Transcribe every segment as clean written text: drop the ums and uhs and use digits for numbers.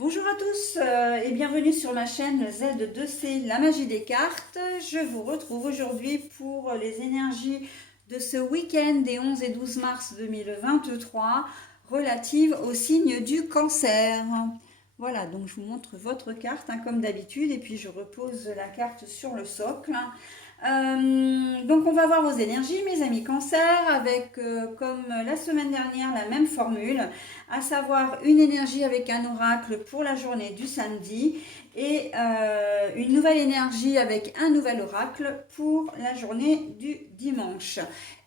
Bonjour à tous et bienvenue sur ma chaîne Z2C, la magie des cartes. Je vous retrouve aujourd'hui pour les énergies de ce week-end des 11 et 12 mars 2023 relatives au signe du cancer. Voilà, donc je vous montre votre carte comme d'habitude et puis je repose la carte sur le socle. Donc on va voir vos énergies, mes amis cancer, avec comme la semaine dernière la même formule, à savoir une énergie avec un oracle pour la journée du samedi et une nouvelle énergie avec un nouvel oracle pour la journée du dimanche.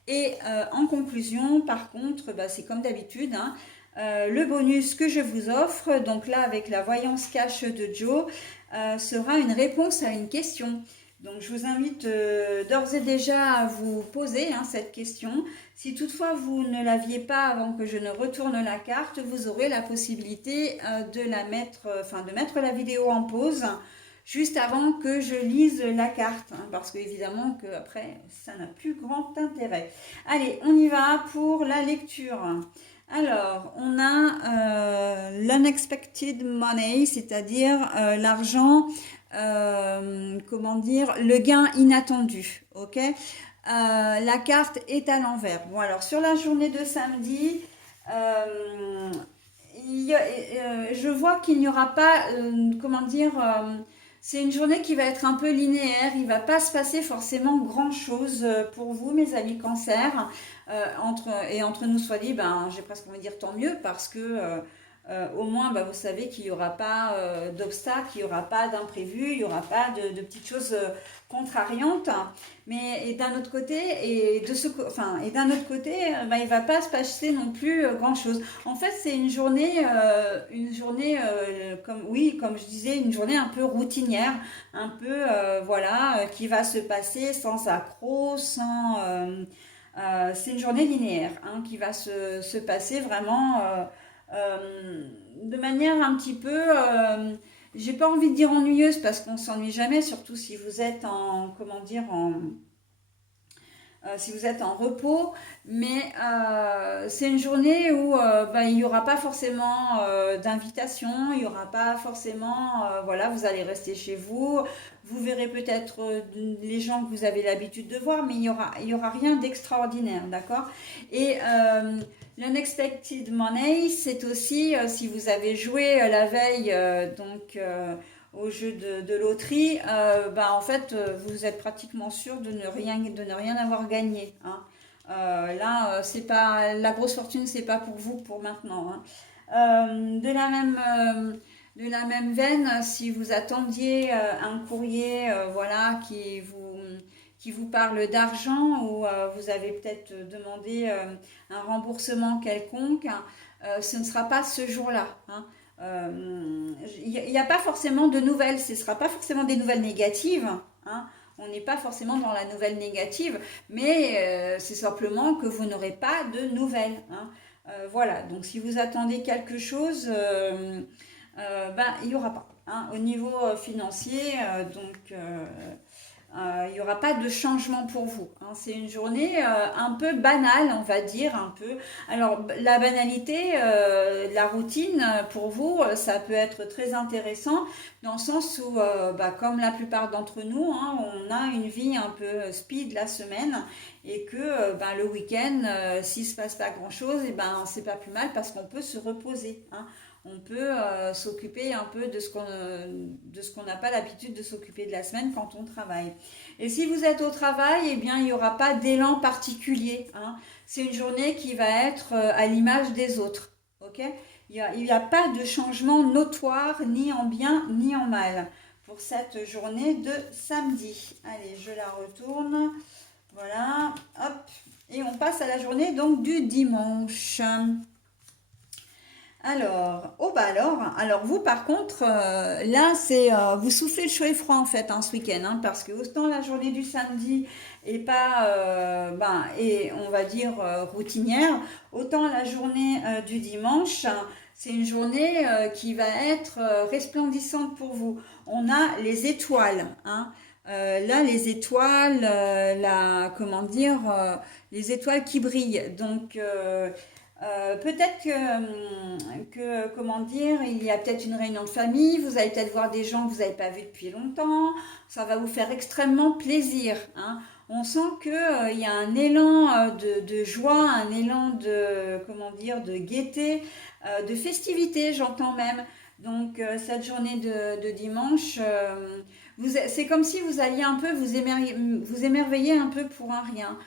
Et en conclusion, par contre, c'est comme d'habitude, le bonus que je vous offre, donc là avec la voyance cache de Joe, sera une réponse à une question. Donc je vous invite d'ores et déjà à vous poser cette question. Si toutefois vous ne l'aviez pas avant que je ne retourne la carte, vous aurez la possibilité de mettre la vidéo en pause juste avant que je lise la carte, parce qu'évidemment que après ça n'a plus grand intérêt. Allez, on y va pour la lecture. Alors, on a l'unexpected money, c'est-à-dire l'argent, comment dire, le gain inattendu, ok. La carte est à l'envers. Bon, alors sur la journée de samedi, je vois qu'il n'y aura pas, comment dire, c'est une journée qui va être un peu linéaire. Il ne va pas se passer forcément grand-chose pour vous, mes amis cancer. Entre nous soit dit, j'ai presque envie de dire tant mieux, parce que au moins vous savez qu'il n'y aura pas d'obstacles, il n'y aura pas d'imprévus, il n'y aura pas de petites choses contrariantes. Mais et d'un autre côté, il ne va pas se passer non plus grand-chose. En fait, c'est une journée comme je disais, une journée un peu routinière, un peu qui va se passer sans accroc, c'est une journée linéaire qui va se passer vraiment de manière un petit peu, j'ai pas envie de dire ennuyeuse parce qu'on s'ennuie jamais, surtout si vous êtes si vous êtes en repos, mais c'est une journée où il n'y aura pas forcément d'invitation, il n'y aura pas forcément, vous allez rester chez vous, vous verrez peut-être les gens que vous avez l'habitude de voir, mais il y aura rien d'extraordinaire, d'accord. Et l'unexpected money, c'est aussi si vous avez joué la veille, au jeu de loterie, en fait, vous êtes pratiquement sûr de ne rien avoir gagné. Là, c'est pas la grosse fortune, c'est pas pour vous pour maintenant. De la même veine, si vous attendiez un courrier, qui vous parle d'argent ou vous avez peut-être demandé un remboursement quelconque, ce ne sera pas ce jour-là. Il n'y a pas forcément de nouvelles, ce ne sera pas forcément des nouvelles négatives. On n'est pas forcément dans la nouvelle négative, mais c'est simplement que vous n'aurez pas de nouvelles. Voilà, donc si vous attendez quelque chose, il n'y aura pas. Au niveau financier, il n'y aura pas de changement pour vous. C'est une journée un peu banale, on va dire, un peu. Alors, la banalité, la routine, pour vous, ça peut être très intéressant, dans le sens où, comme la plupart d'entre nous, on a une vie un peu speed la semaine, et que le week-end, s'il ne se passe pas grand-chose, c'est pas plus mal, parce qu'on peut se reposer. On peut s'occuper un peu de ce qu'on n'a pas l'habitude de s'occuper de la semaine quand on travaille. Et si vous êtes au travail, il n'y aura pas d'élan particulier. C'est une journée qui va être à l'image des autres. Okay, il n'y a pas de changement notoire, ni en bien, ni en mal, pour cette journée de samedi. Allez, je la retourne. Voilà, hop. Et on passe à la journée donc du dimanche. Alors vous par contre, là c'est vous soufflez le chaud et froid en fait ce week-end, parce que autant la journée du samedi est pas, et on va dire routinière, autant la journée du dimanche, c'est une journée qui va être resplendissante pour vous. On a les étoiles, là les étoiles, les étoiles qui brillent, donc Peut-être comment dire, il y a peut-être une réunion de famille, vous allez peut-être voir des gens que vous n'avez pas vus depuis longtemps, ça va vous faire extrêmement plaisir, hein. On sent qu'il y a un élan de joie, un élan de, comment dire, de gaieté, de festivité, j'entends même. Donc cette journée de dimanche, c'est comme si vous alliez un peu vous émerveiller un peu pour un rien.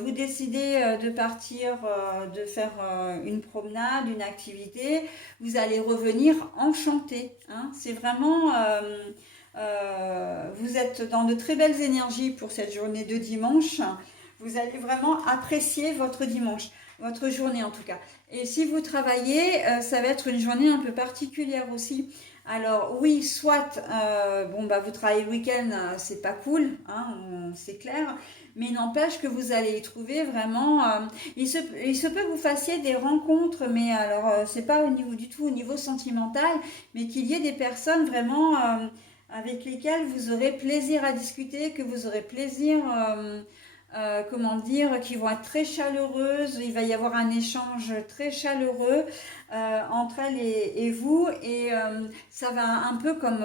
Vous décidez de partir, de faire une promenade, une activité, vous allez revenir enchanté, hein. C'est vraiment, vous êtes dans de très belles énergies pour cette journée de dimanche. Vous allez vraiment apprécier votre dimanche, votre journée en tout cas. Et si vous travaillez, ça va être une journée un peu particulière aussi. Alors oui, soit bon bah vous travaillez le week-end, c'est pas cool, hein, c'est clair, mais n'empêche que vous allez y trouver vraiment. Il se peut que vous fassiez des rencontres, mais alors c'est pas au niveau du tout au niveau sentimental, mais qu'il y ait des personnes vraiment avec lesquelles vous aurez plaisir à discuter, que vous aurez plaisir. Comment dire, qui vont être très chaleureuses. Il va y avoir un échange très chaleureux entre elles et vous. Et ça va un peu comme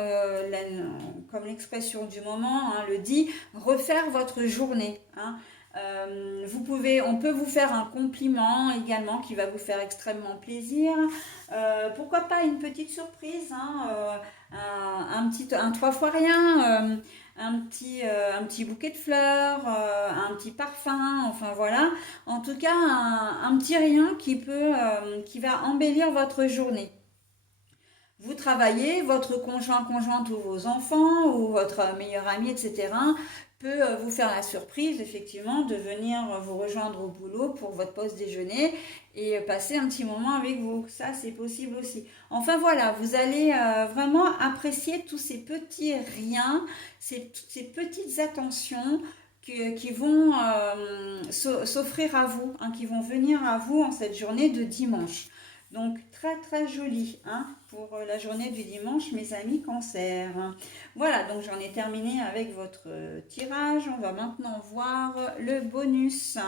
l'expression du moment hein, le dit, refaire votre journée, hein. On peut vous faire un compliment également qui va vous faire extrêmement plaisir. Pourquoi pas une petite surprise, hein, un 3 fois rien, un petit bouquet de fleurs, un petit parfum, enfin voilà. En tout cas, un petit rien qui va embellir votre journée. Vous travaillez, votre conjoint, conjointe ou vos enfants ou votre meilleur ami, etc. peut vous faire la surprise, effectivement, de venir vous rejoindre au boulot pour votre pause déjeuner et passer un petit moment avec vous. Ça, c'est possible aussi. Enfin voilà, vous allez vraiment apprécier tous ces petits riens, ces petites attentions qui vont s'offrir à vous, hein, qui vont venir à vous en cette journée de dimanche. Donc très très joli hein, pour la journée du dimanche mes amis cancer. Voilà, donc j'en ai terminé avec votre tirage. On va maintenant voir le bonus.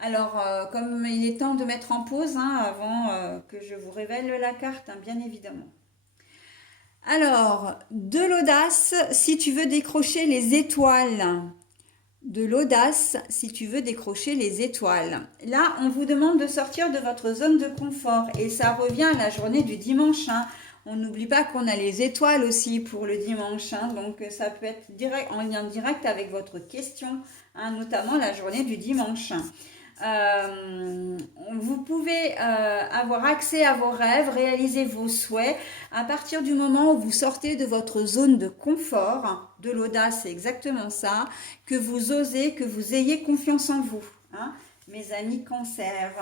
Alors comme il est temps de mettre en pause hein, avant que je vous révèle la carte, hein, bien évidemment. Alors, de l'audace si tu veux décrocher les étoiles. De l'audace si tu veux décrocher les étoiles. Là, on vous demande de sortir de votre zone de confort et ça revient à la journée du dimanche, hein. On n'oublie pas qu'on a les étoiles aussi pour le dimanche, hein. Donc ça peut être en lien direct avec votre question, hein, notamment la journée du dimanche. Vous pouvez avoir accès à vos rêves, réaliser vos souhaits à partir du moment où vous sortez de votre zone de confort. De l'audace, c'est exactement ça, que vous osez, que vous ayez confiance en vous, hein, mes amis cancer.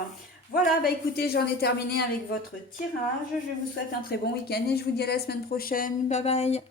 Voilà, bah écoutez, j'en ai terminé avec votre tirage. Je vous souhaite un très bon week-end et je vous dis à la semaine prochaine. Bye bye.